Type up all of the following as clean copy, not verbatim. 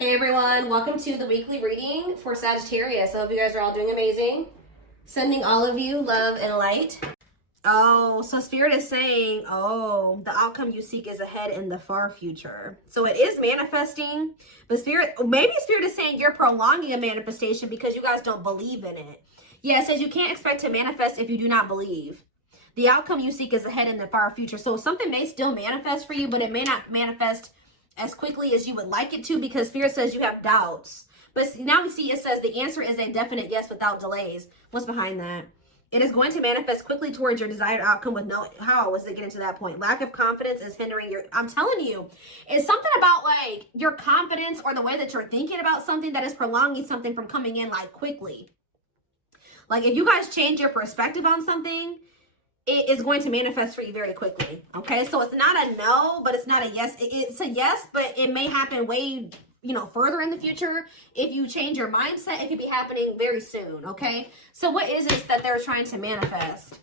Hey everyone, welcome to the weekly reading for Sagittarius. I hope you guys are all doing amazing. Sending all of you love and light. Oh, so Spirit is saying, the outcome you seek is ahead in the far future. So it is manifesting, but maybe Spirit is saying you're prolonging a manifestation because you guys don't believe in it. Yeah, it says you can't expect to manifest if you do not believe. The outcome you seek is ahead in the far future. So something may still manifest for you, but it may not manifest as quickly as you would like it to, because Spirit says you have doubts. But now we see it says the answer is a definite yes without delays. What's behind that? It is going to manifest quickly towards your desired outcome with no, how was it getting to that point? Lack of confidence is hindering your, I'm telling you, it's something about like your confidence or the way that you're thinking about something that is prolonging something from coming in like quickly. Like if you guys change your perspective on something, it is going to manifest for you very quickly. Okay, so it's not a no, but it's not a yes. It's a yes, but it may happen way, further in the future. If you change your mindset, it could be happening very soon. Okay, so what is it that they're trying to manifest?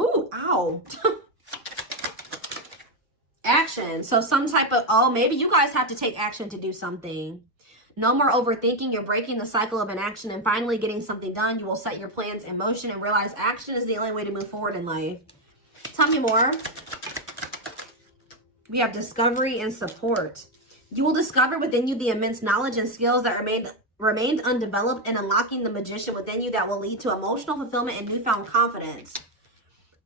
Ooh, ow. Action. So some type of, maybe you guys have to take action to do something. No more overthinking. You're breaking the cycle of inaction and finally getting something done. You will set your plans in motion and realize action is the only way to move forward in life. Tell me more. We have discovery and support. You will discover within you the immense knowledge and skills that remained undeveloped, and unlocking the magician within you that will lead to emotional fulfillment and newfound confidence.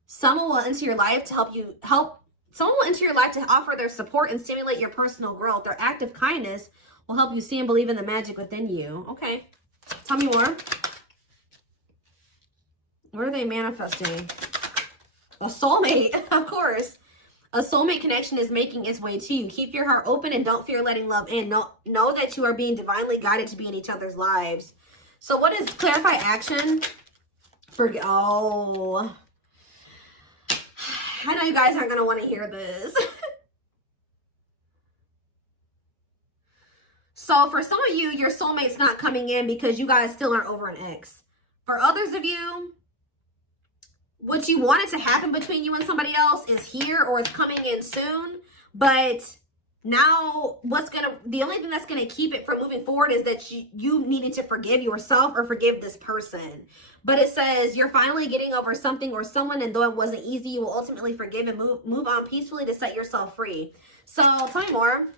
Someone will enter your life to Someone will enter your life to offer their support and stimulate your personal growth. Their act of kindness will help you see and believe in the magic within you. Okay. Tell me more. What are they manifesting? A soulmate, of course. A soulmate connection is making its way to you. Keep your heart open and don't fear letting love in. Know that you are being divinely guided to be in each other's lives. So what is clarify action? I know you guys aren't going to want to hear this. So for some of you, your soulmate's not coming in because you guys still aren't over an ex. For others of you, what you wanted to happen between you and somebody else is here or it's coming in soon. But now the only thing that's going to keep it from moving forward is that you needed to forgive yourself or forgive this person. But it says you're finally getting over something or someone, and though it wasn't easy, you will ultimately forgive and move on peacefully to set yourself free. So tell me more.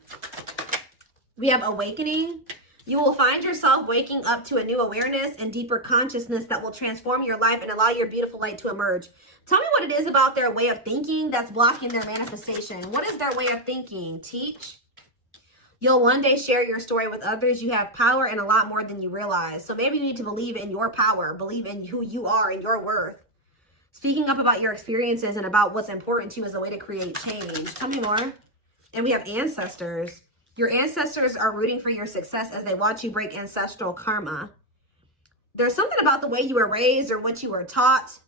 We have awakening. You will find yourself waking up to a new awareness and deeper consciousness that will transform your life and allow your beautiful light to emerge. Tell me what it is about their way of thinking that's blocking their manifestation. What is their way of thinking? Teach. You'll one day share your story with others. You have power and a lot more than you realize. So maybe you need to believe in your power, believe in who you are and your worth. Speaking up about your experiences and about what's important to you as a way to create change. Tell me more. And we have ancestors. Your ancestors are rooting for your success as they watch you break ancestral karma. There's something about the way you were raised or what you were taught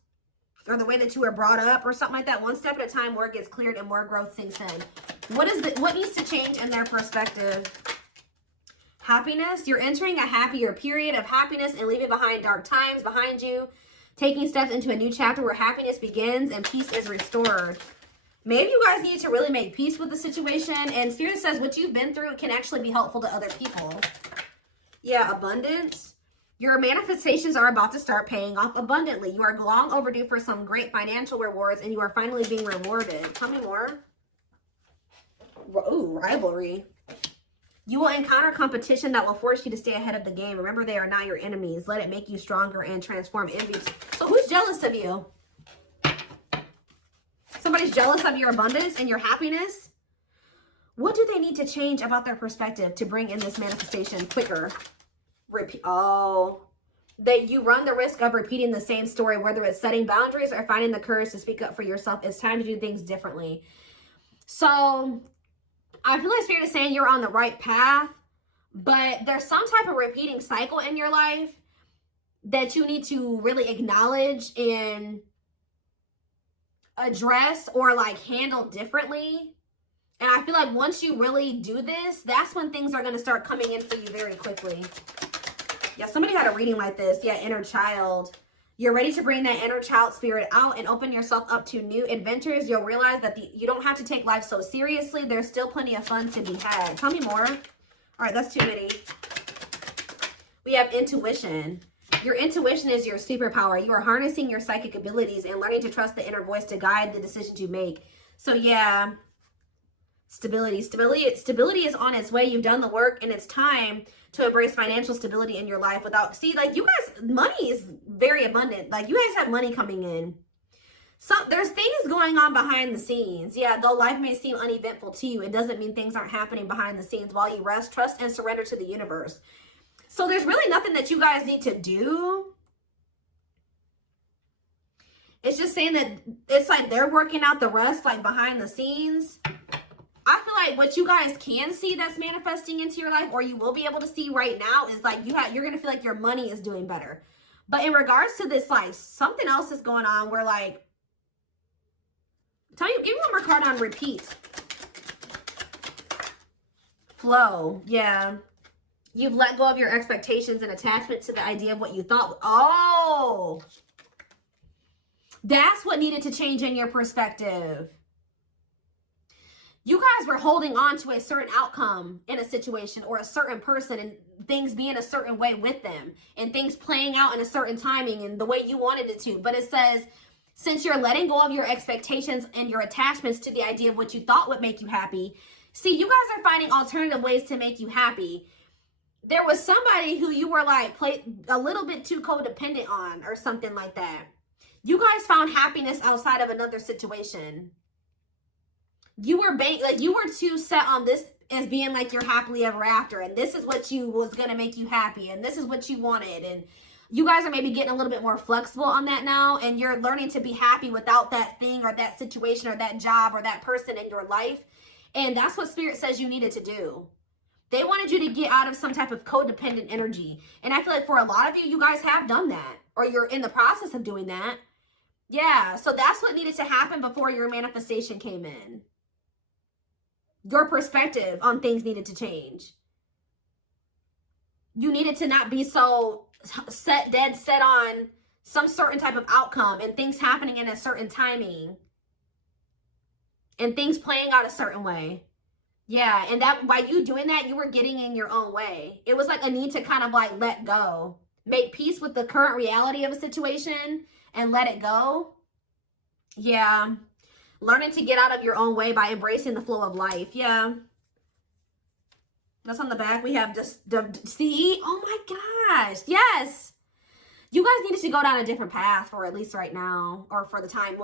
or the way that you were brought up or something like that. One step at a time, more gets cleared and more growth sinks in. What needs to change in their perspective? Happiness. You're entering a happier period of happiness and leaving behind dark times behind you. Taking steps into a new chapter where happiness begins and peace is restored. Maybe you guys need to really make peace with the situation. And Spirit says what you've been through can actually be helpful to other people. Yeah, abundance. Your manifestations are about to start paying off abundantly. You are long overdue for some great financial rewards, and you are finally being rewarded. Tell me more. Ooh, rivalry. You will encounter competition that will force you to stay ahead of the game. Remember, they are not your enemies. Let it make you stronger and transform envy. So who's jealous of you? Somebody's jealous of your abundance and your happiness. What do they need to change about their perspective to bring in this manifestation quicker? That you run the risk of repeating the same story, whether it's setting boundaries or finding the courage to speak up for yourself. It's time to do things differently. So I feel like Spirit is saying you're on the right path, but there's some type of repeating cycle in your life that you need to really acknowledge and address or like handle differently. And I feel like once you really do this, that's when things are going to start coming in for you very quickly. Yeah, somebody had a reading like this. Yeah, inner child. You're ready to bring that inner child spirit out and open yourself up to new adventures. You'll realize that you don't have to take life so seriously. There's still plenty of fun to be had. Tell me more. All right, that's too many. We have intuition. Your intuition is your superpower. You are harnessing your psychic abilities and learning to trust the inner voice to guide the decisions you make. So yeah, stability is on its way. You've done the work, and it's time to embrace financial stability in your life without, see, like, you guys, money is very abundant. Like, you guys have money coming in. So there's things going on behind the scenes. Yeah, though life may seem uneventful to you, it doesn't mean things aren't happening behind the scenes while you rest, trust, and surrender to the universe. So there's really nothing that you guys need to do. It's just saying that it's like they're working out the rest, like, behind the scenes. I feel like what you guys can see that's manifesting into your life, or you will be able to see right now, is like you're going to feel like your money is doing better. But in regards to this, like, something else is going on where, like, give me one more card on repeat. Flow. Yeah. You've let go of your expectations and attachment to the idea of what you thought. Oh, that's what needed to change in your perspective. You guys were holding on to a certain outcome in a situation or a certain person, and things being a certain way with them and things playing out in a certain timing and the way you wanted it to. But it says, since you're letting go of your expectations and your attachments to the idea of what you thought would make you happy, see, you guys are finding alternative ways to make you happy. There was somebody who you were like a little bit too codependent on or something like that. You guys found happiness outside of another situation. You were too set on this as being like your happily ever after, and this is what was going to make you happy, and this is what you wanted. And you guys are maybe getting a little bit more flexible on that now, and you're learning to be happy without that thing or that situation or that job or that person in your life. And that's what Spirit says you needed to do. They wanted you to get out of some type of codependent energy. And I feel like for a lot of you, you guys have done that, or you're in the process of doing that. Yeah, so that's what needed to happen before your manifestation came in. Your perspective on things needed to change. You needed to not be so dead set on some certain type of outcome and things happening in a certain timing and things playing out a certain way. Yeah, and that by you doing that, you were getting in your own way. It was like a need to kind of like let go. Make peace with the current reality of a situation and let it go. Yeah. Learning to get out of your own way by embracing the flow of life. Yeah. That's on the back. We have just see. Oh my gosh. Yes. You guys needed to go down a different path for at least right now, or for the time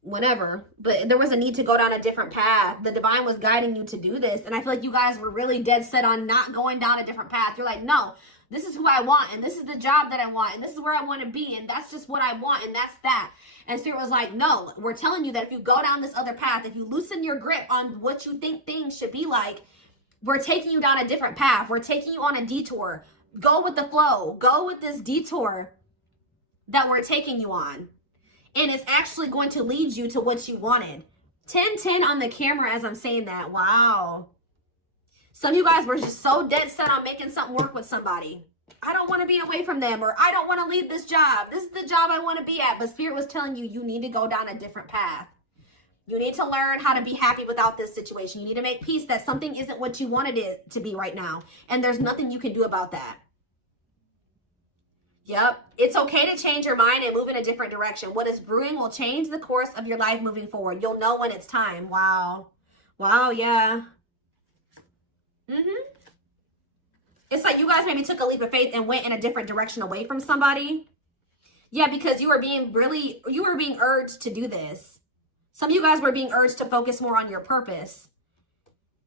whenever. But there was a need to go down a different path. The divine was guiding you to do this. And I feel like you guys were really dead set on not going down a different path. You're like, no, this is who I want, and this is the job that I want, and this is where I want to be, and that's just what I want, and that's that. And Spirit was like, no, we're telling you that if you go down this other path, if you loosen your grip on what you think things should be like, we're taking you down a different path. We're taking you on a detour. Go with the flow. Go with this detour that we're taking you on. And it's actually going to lead you to what you wanted. 10-10 on the camera as I'm saying that. Wow. Some of you guys were just so dead set on making something work with somebody. I don't want to be away from them, or I don't want to leave this job. This is the job I want to be at. But Spirit was telling you, you need to go down a different path. You need to learn how to be happy without this situation. You need to make peace that something isn't what you wanted it to be right now. And there's nothing you can do about that. Yep. It's okay to change your mind and move in a different direction. What is brewing will change the course of your life moving forward. You'll know when it's time. Wow. Wow, yeah. It's like you guys maybe took a leap of faith and went in a different direction away from somebody. Yeah, because you were being urged to do this. Some of you guys were being urged to focus more on your purpose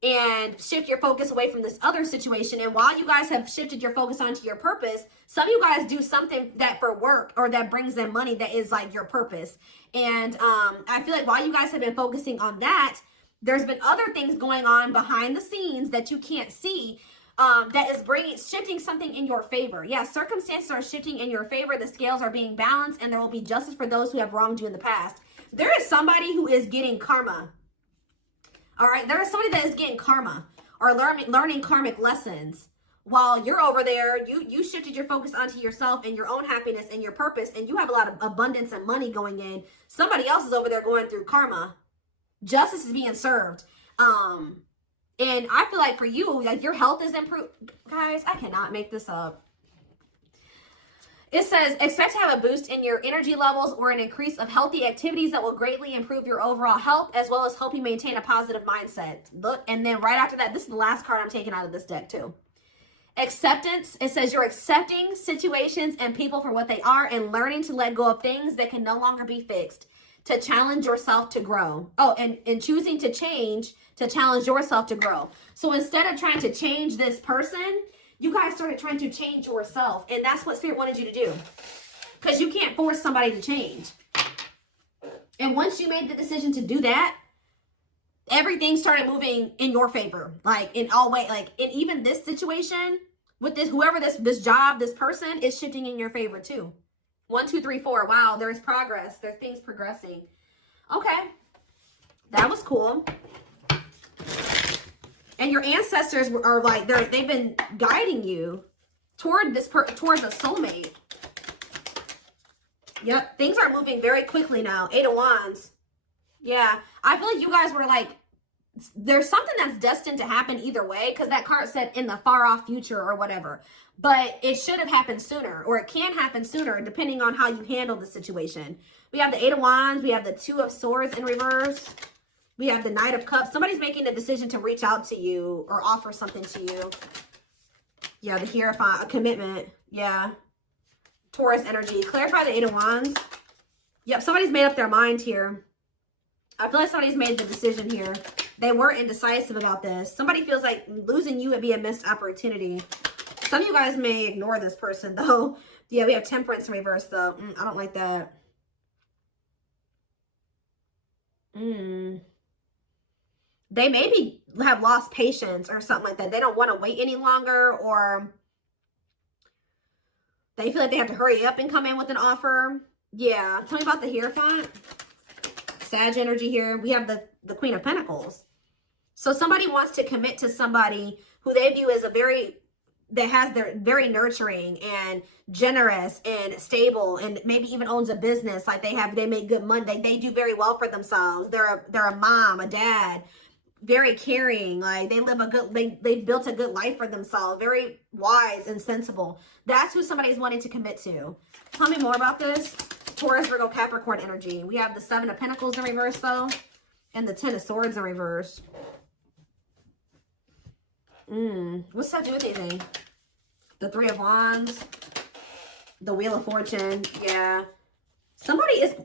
and shift your focus away from this other situation. And while you guys have shifted your focus onto your purpose, some of you guys do something that for work or that brings in money that is like your purpose. And I feel like while you guys have been focusing on that, there's been other things going on behind the scenes that you can't see that is shifting something in your favor. Yeah, circumstances are shifting in your favor. The scales are being balanced, and there will be justice for those who have wronged you in the past. There is somebody who is getting karma. All right, there is somebody that is getting karma or learning karmic lessons. while you're over there, you shifted your focus onto yourself and your own happiness and your purpose, and you have a lot of abundance and money going in. Somebody else is over there going through karma. Justice is being served. And I feel like for you, like your health is improved. Guys, I cannot make this up. It says, expect to have a boost in your energy levels or an increase of healthy activities that will greatly improve your overall health, as well as help you maintain a positive mindset. Look, and then right after that, this is the last card I'm taking out of this deck too. Acceptance. It says you're accepting situations and people for what they are and learning to let go of things that can no longer be fixed, to challenge yourself to grow. Oh, and choosing to change, to challenge yourself to grow. So instead of trying to change this person, you guys started trying to change yourself. And that's what Spirit wanted you to do. Because you can't force somebody to change. And once you made the decision to do that, everything started moving in your favor. Like in all ways, like in even this situation with this, whoever this job, this person is shifting in your favor too. 1, 2, 3, 4. Wow, there's progress. There's things progressing. Okay. That was cool. And your ancestors are like, they've been guiding you toward towards a soulmate. Yep. Things are moving very quickly now. 8 of Wands. Yeah. I feel like you guys were like, there's something that's destined to happen either way, because that card said in the far off future or whatever. But it should have happened sooner, or it can happen sooner depending on how you handle the situation. We have the 8 of Wands. We have the 2 of Swords in reverse. We have the Knight of Cups. Somebody's making a decision to reach out to you or offer something to you. Yeah, the Hierophant, a commitment. Yeah. Taurus energy. Clarify the 8 of Wands. Yep, somebody's made up their mind here. I feel like somebody's made the decision here. They were indecisive about this. Somebody feels like losing you would be a missed opportunity. Some of you guys may ignore this person, though. Yeah, we have Temperance in reverse, though. I don't like that. They maybe have lost patience or something like that. They don't want to wait any longer, or they feel like they have to hurry up and come in with an offer. Yeah. Tell me about the Hierophant. Sag energy here. We have the Queen of Pentacles. So somebody wants to commit to somebody who they view as they're very nurturing and generous and stable, and maybe even owns a business. Like they make good money. They do very well for themselves. They're a mom, a dad, very caring. Like they've built a good life for themselves. Very wise and sensible. That's who somebody's wanting to commit to. Tell me more about this. Taurus, Virgo, Capricorn energy. We have the 7 of Pentacles in reverse, though, and the 10 of Swords in reverse. What's that do with anything? The 3 of Wands, the Wheel of Fortune. Yeah. Somebody is...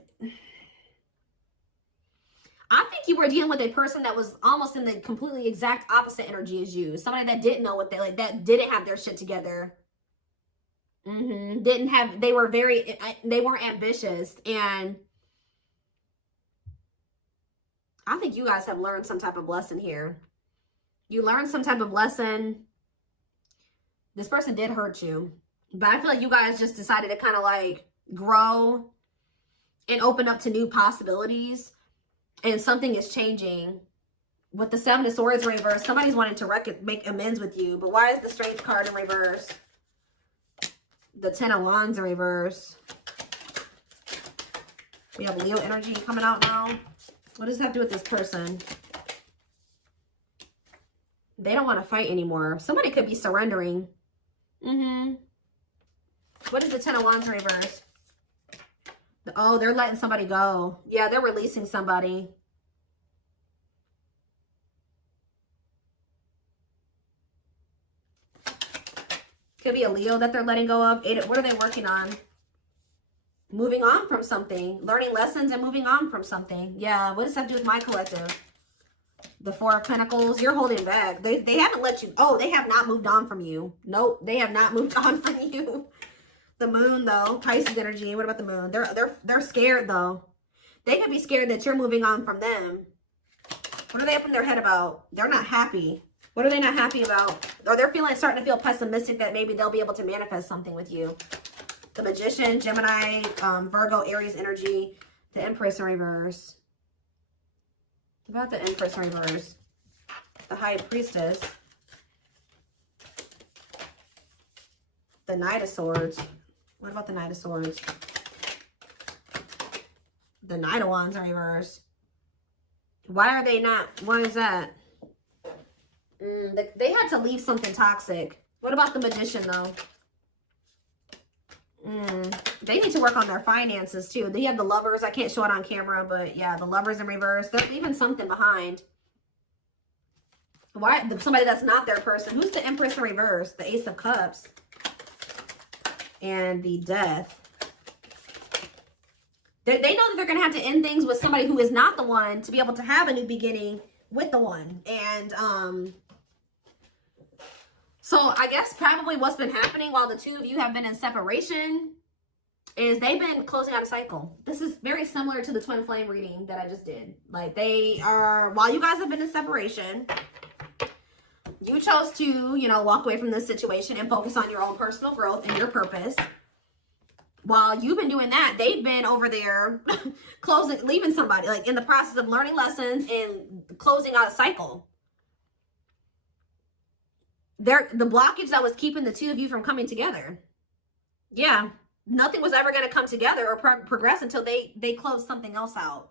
I think you were dealing with a person that was almost in the completely exact opposite energy as you. Somebody that didn't know what that didn't have their shit together. They weren't ambitious, and I think you guys have learned some type of lesson here. You learned some type of lesson. This person did hurt you, but I feel like you guys just decided to kind of like grow and open up to new possibilities, and something is changing. With the 7 of Swords in reverse, somebody's wanting to make amends with you, but why is the Strength card in reverse? The 10 of Wands in reverse. We have Leo energy coming out now. What does that do with this person? They don't want to fight anymore. Somebody could be surrendering. What is the 10 of Wands in reverse? Oh, they're letting somebody go. Yeah, they're releasing somebody. Could be a Leo that they're letting go of. What are they working on? Moving on from something. Learning lessons and moving on from something. Yeah, what does that do with my collective? The 4 of Pentacles. You're holding back. They haven't let you... Oh, they have not moved on from you. Nope, they have not moved on from you. The Moon, though. Pisces energy. What about the Moon? They're scared, though. They could be scared that you're moving on from them. What are they up in their head about? They're not happy. What are they not happy about? Or they're starting to feel pessimistic that maybe they'll be able to manifest something with you. The Magician, Gemini, Virgo, Aries energy, the Empress in reverse. What about the Empress in reverse? The High Priestess. The Knight of Swords. What about the Knight of Swords? The Knight of Wands are reversed. Why are they not? What is that? They had to leave something toxic. What about the Magician, though? They need to work on their finances, too. They have the Lovers. I can't show it on camera, but yeah, the Lovers in reverse. They're leaving something behind. Why? Somebody that's not their person. Who's the Empress in reverse? The Ace of Cups. And the Death. They know that they're going to have to end things with somebody who is not the one to be able to have a new beginning with the one. And, so I guess probably what's been happening while the two of you have been in separation is they've been closing out a cycle. This is very similar to the twin flame reading that I just did. Like they are, while you guys have been in separation, you chose to, you know, walk away from this situation and focus on your own personal growth and your purpose. While you've been doing that, they've been over there leaving somebody, like in the process of learning lessons and closing out a cycle. The blockage that was keeping the two of you from coming together. Yeah, nothing was ever going to come together or progress until they closed something else out.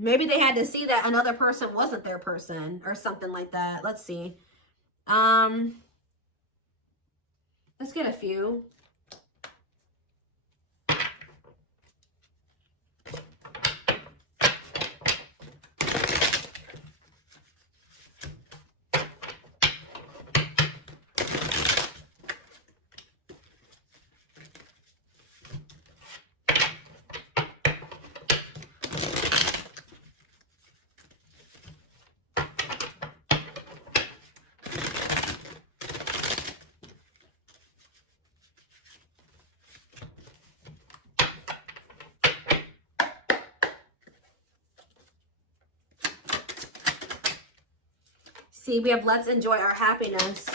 Maybe they had to see that another person wasn't their person or something like that. Let's see. Let's get a few. See, we have let's enjoy our happiness.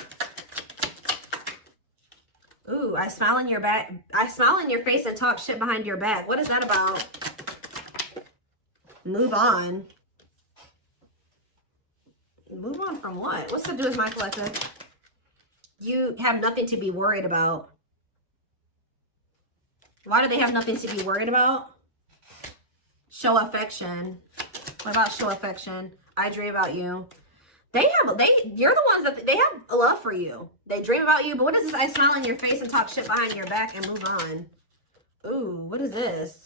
Ooh, I smile in your back. I smile in your face and talk shit behind your back. What is that about? Move on. Move on from what? What's to do with my collective? You have nothing to be worried about. Why do they have nothing to be worried about? Show affection. What about show affection? I dream about you. You're the ones that they have a love for you. They dream about you, but what is this? I smile in your face and talk shit behind your back and move on. Ooh, what is this?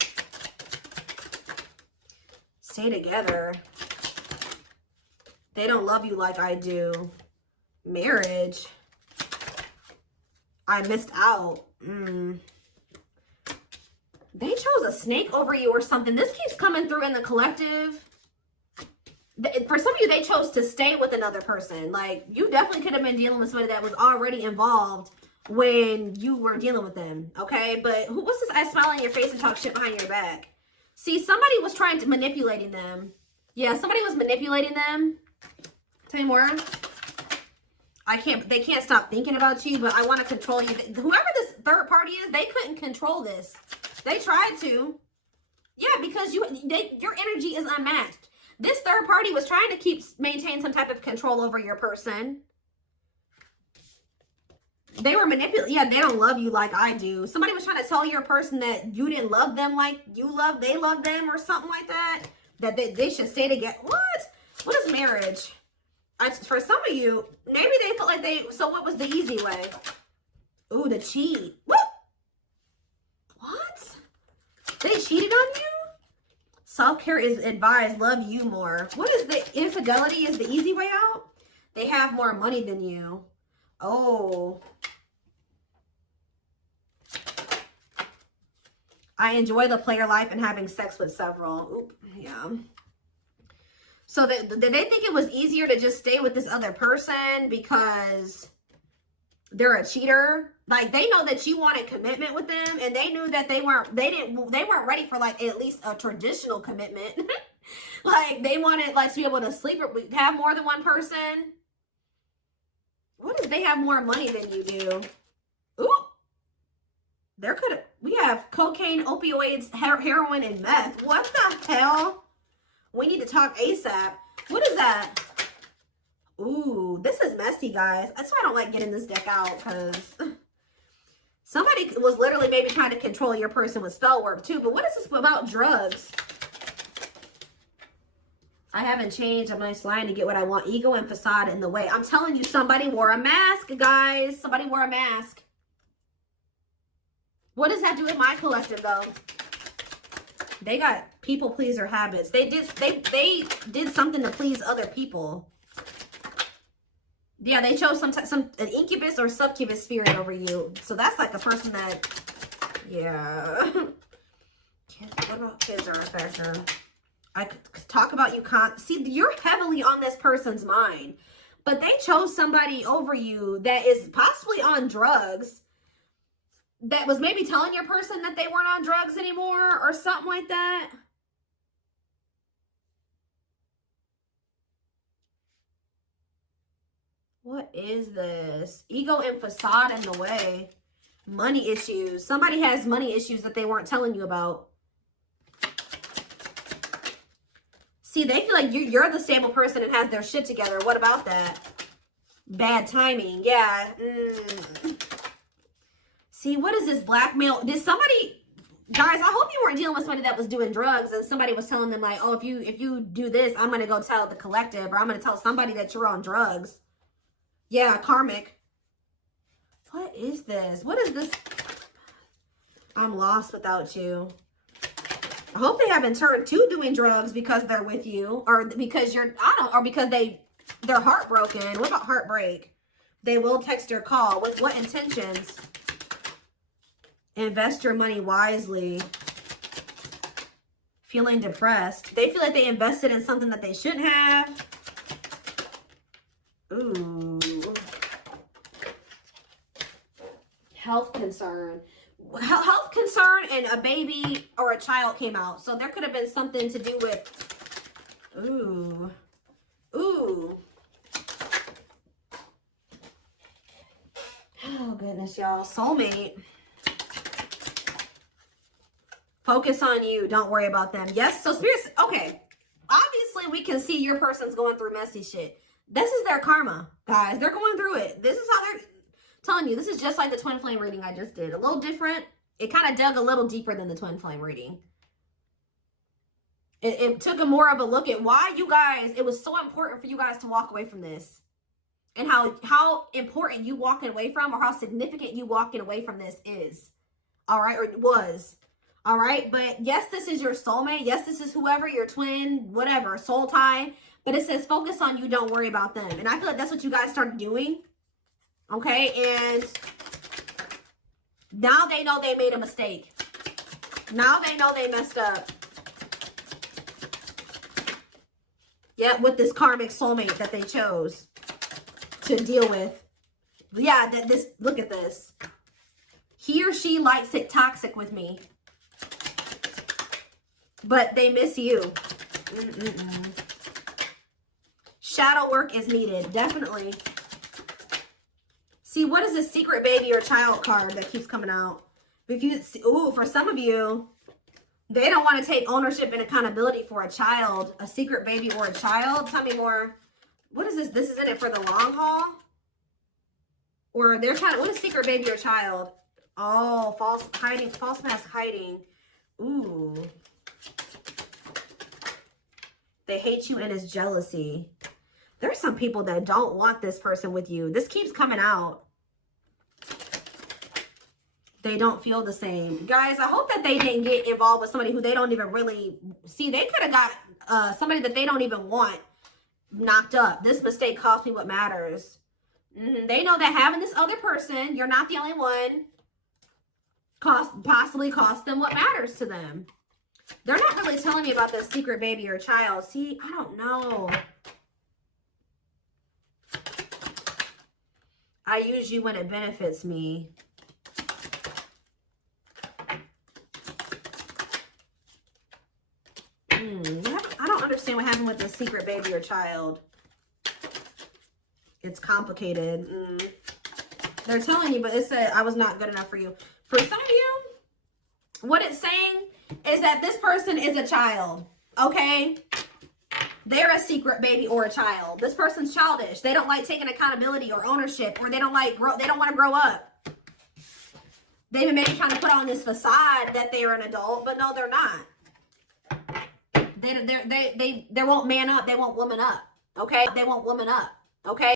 Stay together. They don't love you like I do. Marriage. I missed out. They chose a snake over you or something. This keeps coming through in the collective. For some of you, they chose to stay with another person. Like, you definitely could have been dealing with somebody that was already involved when you were dealing with them, okay? But what's this? I smile in your face and talk shit behind your back. See, somebody was trying to manipulating them. Yeah, somebody was manipulating them. Tell me more. They can't stop thinking about you, but I want to control you. Whoever this third party is, they couldn't control this. They tried to. Yeah, because your energy is unmatched. This third party was trying to maintain some type of control over your person. They were manipulating. Yeah, they don't love you like I do. Somebody was trying to tell your person that you didn't love them like they love them or something like that. That they should stay together. What? What is marriage? For some of you, maybe they felt like so what was the easy way? Ooh, the cheat. What? They cheated on you? Self-care is advised. Love you more. What is the infidelity? Is the easy way out? They have more money than you. Oh. I enjoy the player life and having sex with several. Oop, yeah. So did they think it was easier to just stay with this other person because they're a cheater? Like, they know that you wanted commitment with them, and they knew that they weren't ready for, like, at least a traditional commitment. Like, they wanted, like, to be able to sleep or have more than one person. What if they have more money than you do? Ooh. We have cocaine, opioids, heroin, and meth. What the hell? We need to talk ASAP. What is that? Ooh, this is messy, guys. That's why I don't like getting this deck out, because somebody was literally maybe trying to control your person with spell work too. But what is this about drugs? I haven't changed. I'm nice lying to get what I want. Ego and facade in the way. I'm telling you, somebody wore a mask, guys. Somebody wore a mask. What does that do with my collective, though? They got people pleaser habits. They did something to please other people. Yeah, they chose an incubus or succubus spirit over you. So that's like a person that, yeah. What about kids are a factor? I could talk about you. See, you're heavily on this person's mind, but they chose somebody over you that is possibly on drugs, that was maybe telling your person that they weren't on drugs anymore or something like that. What is this? Ego and facade in the way. Money issues. Somebody has money issues that they weren't telling you about. See, they feel like you're the stable person and has their shit together. What about that? Bad timing. Yeah. See, what is this blackmail? Did somebody... Guys, I hope you weren't dealing with somebody that was doing drugs and somebody was telling them like, oh, if you do this, I'm going to go tell the collective, or I'm going to tell somebody that you're on drugs. Yeah, karmic. What is this? What is this? I'm lost without you. I hope they haven't turned to doing drugs because they're with you, or because you're, or because they're heartbroken. What about heartbreak? They will text or call. With what intentions? Invest your money wisely. Feeling depressed. They feel like they invested in something that they shouldn't have. Ooh. Health concern. Health concern and a baby or a child came out. So there could have been something to do with... Ooh. Ooh. Oh, goodness, y'all. Soulmate. Focus on you. Don't worry about them. Yes, so spirits... Okay. Obviously, we can see your person's going through messy shit. This is their karma, guys. They're going through it. This is how they're... Telling you, this is just like the twin flame reading I just did. A little different. It kind of dug a little deeper than the twin flame reading. It took a more of a look at why you guys, it was so important for you guys to walk away from this. And how important you walking away from, or how significant you walking away from this is. All right, or it was. All right, but yes, this is your soulmate. Yes, this is whoever, your twin, whatever, soul tie. But it says focus on you, don't worry about them. And I feel like that's what you guys started doing. Okay, and now they know they made a mistake. Now they know they messed up. Yeah, with this karmic soulmate that they chose to deal with. Yeah, look at this. He or she likes it toxic with me. But they miss you. Shadow work is needed, definitely. See, what is this secret baby or child card that keeps coming out? If you, ooh, for some of you, they don't want to take ownership and accountability for a child, a secret baby or a child. Tell me more. What is this? This is in it for the long haul? Or they're trying to, what is secret baby or child? Oh, false mask hiding. Ooh. They hate you and it's jealousy. There's some people that don't want this person with you. This keeps coming out. They don't feel the same. Guys, I hope that they didn't get involved with somebody who they don't even really... See, they could have got somebody that they don't even want knocked up. This mistake cost me what matters. They know that having this other person, you're not the only one, possibly cost them what matters to them. They're not really telling me about this secret baby or child. See, I don't know. I use you when it benefits me. I don't understand what happened with the secret baby or child. It's complicated. They're telling you, but it said I was not good enough for you. For some of you, what it's saying is that this person is a child, okay? They're a secret baby or a child. This person's childish. They don't like taking accountability or ownership, or they don't want to grow up. They've been maybe trying to put on this facade that they're an adult, but no, they're not. They won't man up. They won't woman up. Okay? They won't woman up. Okay?